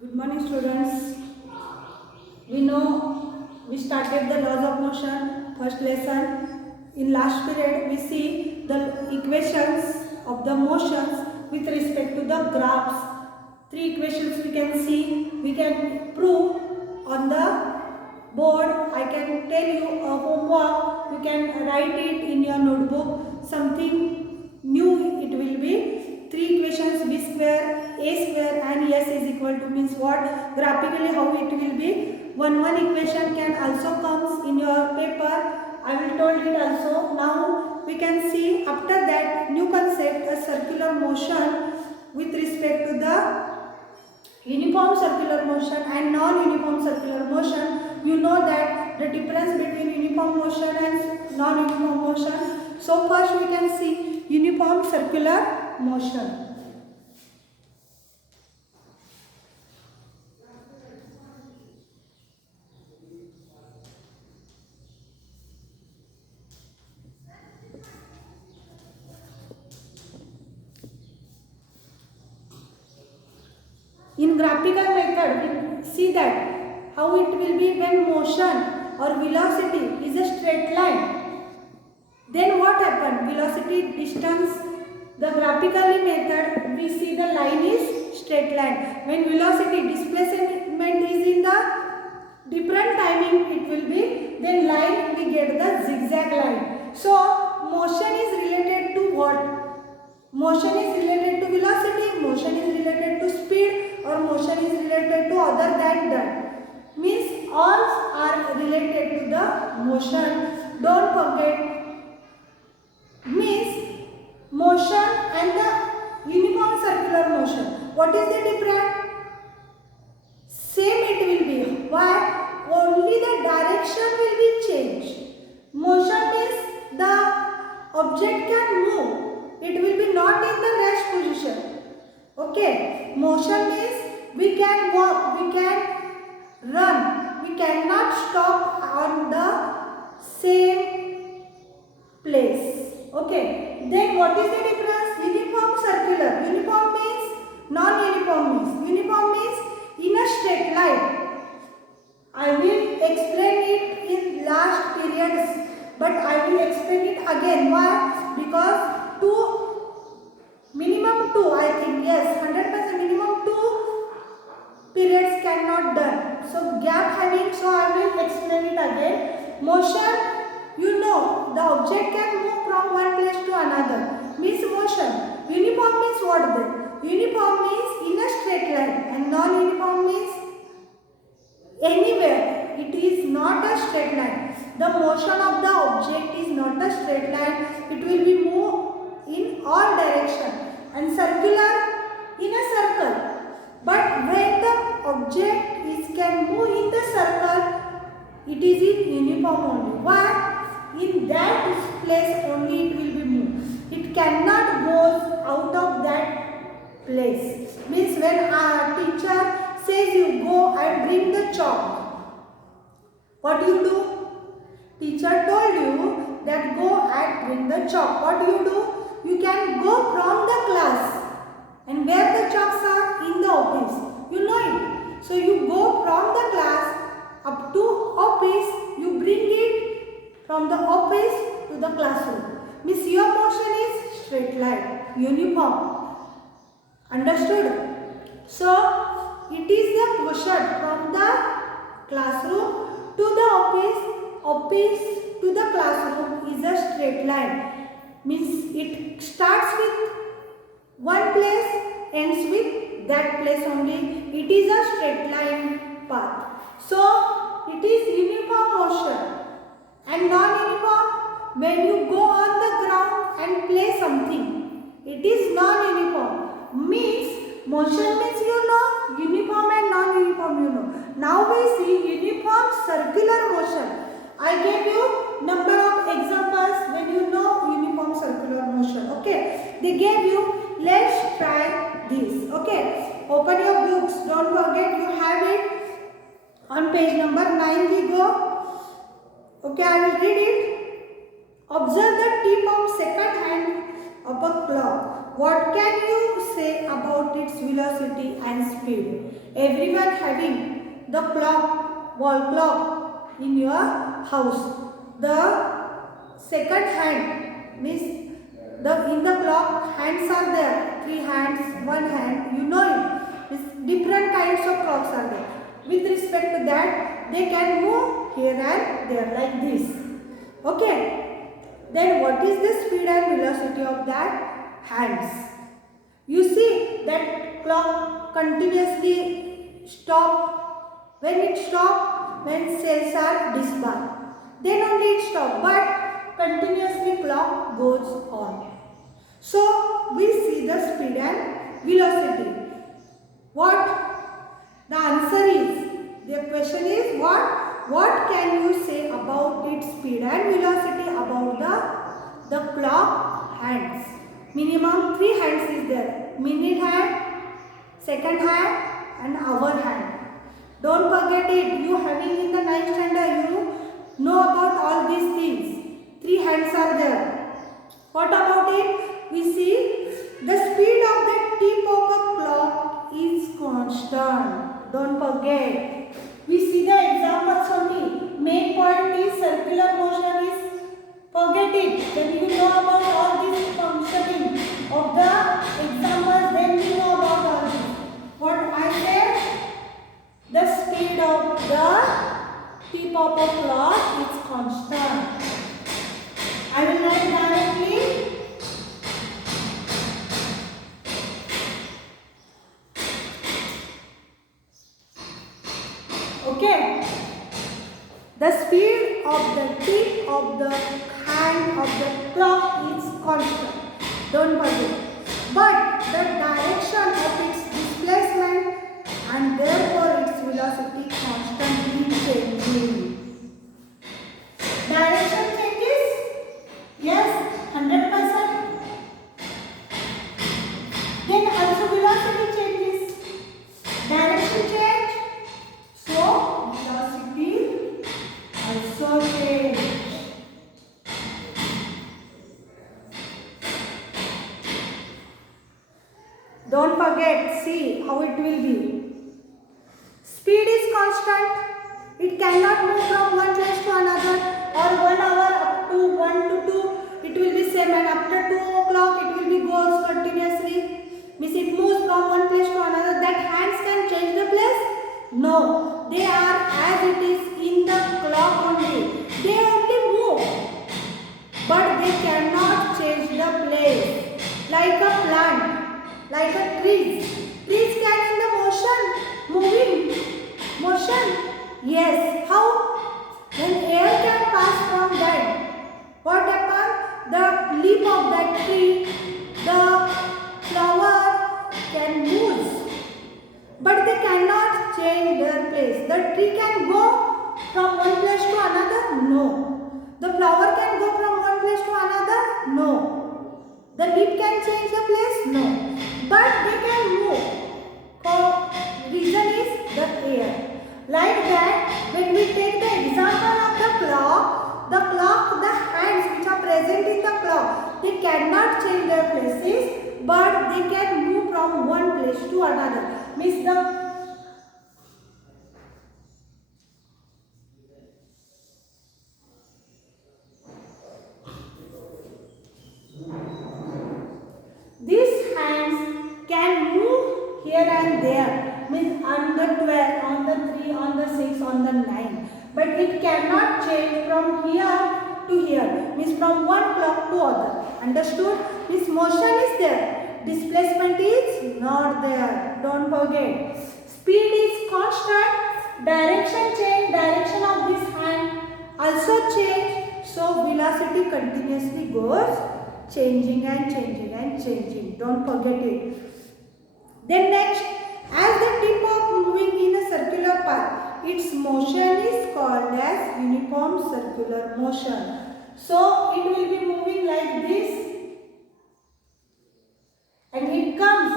Good morning, students. We know we started the laws of motion, first lesson. In last period, we see the equations of the motions with respect to the graphs. Three equations we can see. We can prove on the board. I can tell you a homework. You can write it in your notebook. Something new it will be. Three equations, b square, a square and s is equal to means what? Graphically how it will be. One equation can also comes in your paper. I will told it also. Now we can see after that new concept, a circular motion with respect to the uniform circular motion and non-uniform circular motion. You know that the difference between uniform motion and non-uniform motion. So first we can see uniform circular motion. In graphical method, we see that how it will be when motion or velocity is a straight line. Then what happened? Velocity, distance, the graphically method, we see the line is straight line. When velocity displacement is in the different timing, it will be, then line we get the zigzag line. So motion is related to what? Motion is related to velocity, motion is related to speed, or motion is related to other than that. Means all are related to the motion. Don't forget. Means motion and the uniform circular motion. What is the difference? Same it will be. Why? Only the direction will be changed. Motion means the object can move. It will be not in the rest position. Okay. Motion means we can walk, we can run. We cannot stop on the same place. Okay. Then what is the difference? Uniform circular. Uniform means non-uniform means. Uniform means in a straight line. I will explain it in last periods, but I will explain it again. Why? Because minimum two, I think, yes, 100% minimum two periods cannot done. So gap having, so I will explain it again. Motion, you know, the object can move from one place to another. Means motion. Uniform means what then? Uniform means in a straight line, and non-uniform means anywhere. It is not a straight line. The motion of the object is not a straight line. It will be moved in all direction, and circular in a circle. But when the object can move in the circle, it is in uniform only. Why? In that place only it will be moved. It cannot go out of that place. Means when a teacher says you go and bring the chalk, what do you do? Teacher told you that go and bring the chalk. What do? You can go from the class, and where the chalks are? In the office. You know it. So you go from the class up to office. You bring it from the office to the classroom. Means your motion is straight line, uniform. Understood? So it is the motion from the classroom to the office to the classroom is a straight line. Means it starts with one place, ends with that place only. It is a straight line path. So it is uniform motion. And non-uniform, when you go on the ground and play something, it is non-uniform. Means motion means you know, uniform and non-uniform you know. Now we see uniform circular motion. I gave you number of examples when you know uniform circular motion. Okay. They gave you. Let's try this. Okay. Open your books. Don't forget you have it. On page number 9 we go. Okay. I will read it. Observe the tip of second hand of a clock. What can you say say about its velocity and speed? Everyone having the clock, wall clock in your house. The second hand means in the clock hands are there. 3 hands, 1 hand. You know it. Means different kinds of clocks are there. With respect to that, they can move here and there like this. Okay. Then what is the speed and velocity of that hands? You see that clock continuously stop. When it stop, when cells are disbarred, then only it stop. But continuously clock goes on. So we see the speed and velocity. What? The answer is, the question is what can you say about its speed and velocity about the clock hands? Minimum 3 hands is there. Minute hand, second hand and hour hand. Don't forget it. You having in the 9th standard, you know about all these things. 3 hands are there. What about it? We see the speed of the tip of a clock is constant. Don't forget. We see the examples only. Main point is circular motion is, forget it. When you know about all this functioning of the examples, then you know about all this. What I said? The speed of the tip of a clock is constant. I will write directly. Okay. The speed of the tip of the hand of the clock is constant. Don't forget. But the direction of its displacement and therefore its velocity constantly changing. Direction changes? Yes, 100%. Then also velocity changes. Direction change. So velocity also change. Don't forget, see how it will be. Speed is constant. It cannot move from one place to another, or 1 hour up to 1 to 2. It will be same, and after 2 o'clock it will be goes continuously. Means it moves from one place to another. That hands can change the place? No. They are as it is in the clock only. They only move. But they cannot change the place. Like a plant, like a tree. Trees can in the motion, moving. Motion? Yes. How? When air can pass from that, what happens? The leaf of that tree, the flower can move. But they cannot change their place. The tree can go from one place to another? No. The flower can go from one place to another? No. The leaf can change the place? No. But they can move. For reason is the air. Like that, when we take the example of the clock, the hands which are present in the clock, they cannot change their places, but they can move from one place to another. Means these hands can move here and there, means on the 12, on the 3, on the 6, on the 9. But it cannot change from here to here, means from one clock to other. Understood? Means motion is there, displacement is not there. Don't forget. Speed is constant, direction change, direction of this hand also change. So velocity continuously goes changing and changing and changing. Don't forget it. Then next, as the tip of moving in a circular path, its motion is called as uniform circular motion. So it will be moving like this, and it comes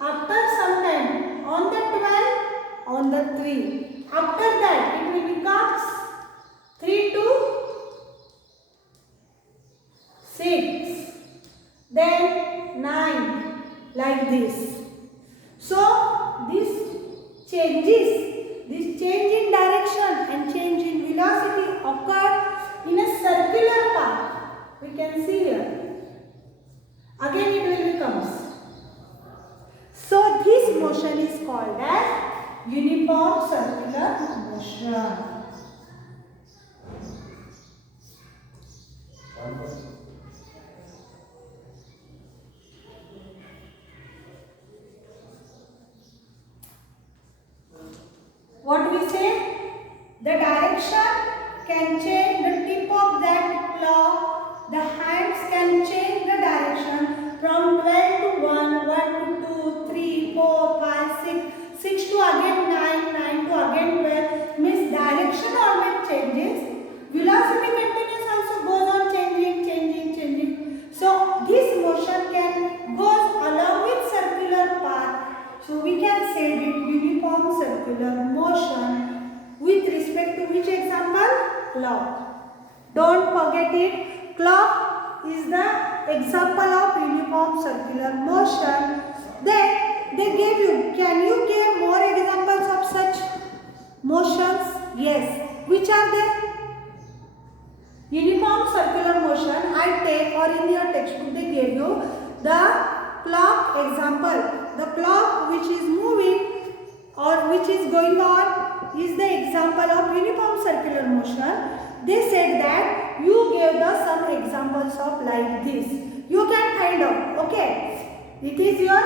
after some time on the 12, on the 3. After that it will becomes 3 to 6, then 9, like this. So this change in direction and change in velocity occurred in a circular path. We can see here. Again it will become. So this motion is called as uniform circular motion. What we say? The direction can change, the tip of that clock, the hands can change the direction from 12 to 1, 1 to 2, 3, 4, 5, 6, 6 to again 9, 9 to again 12. Means direction always changes. Velocity continuous also goes on changing. So this motion can goes along with circular path. So we can say it uniform circular motion with respect to which example? Clock. Don't forget it. Clock is the example of uniform circular motion. Then they gave you. Can you give more examples of such motions? Yes. Which are they? Uniform circular motion I take, or in your textbook they gave you the clock example. The clock which is moving or which is going on is the example of uniform circular motion. They said that you gave us some examples of like this. You can find out. Okay. It is your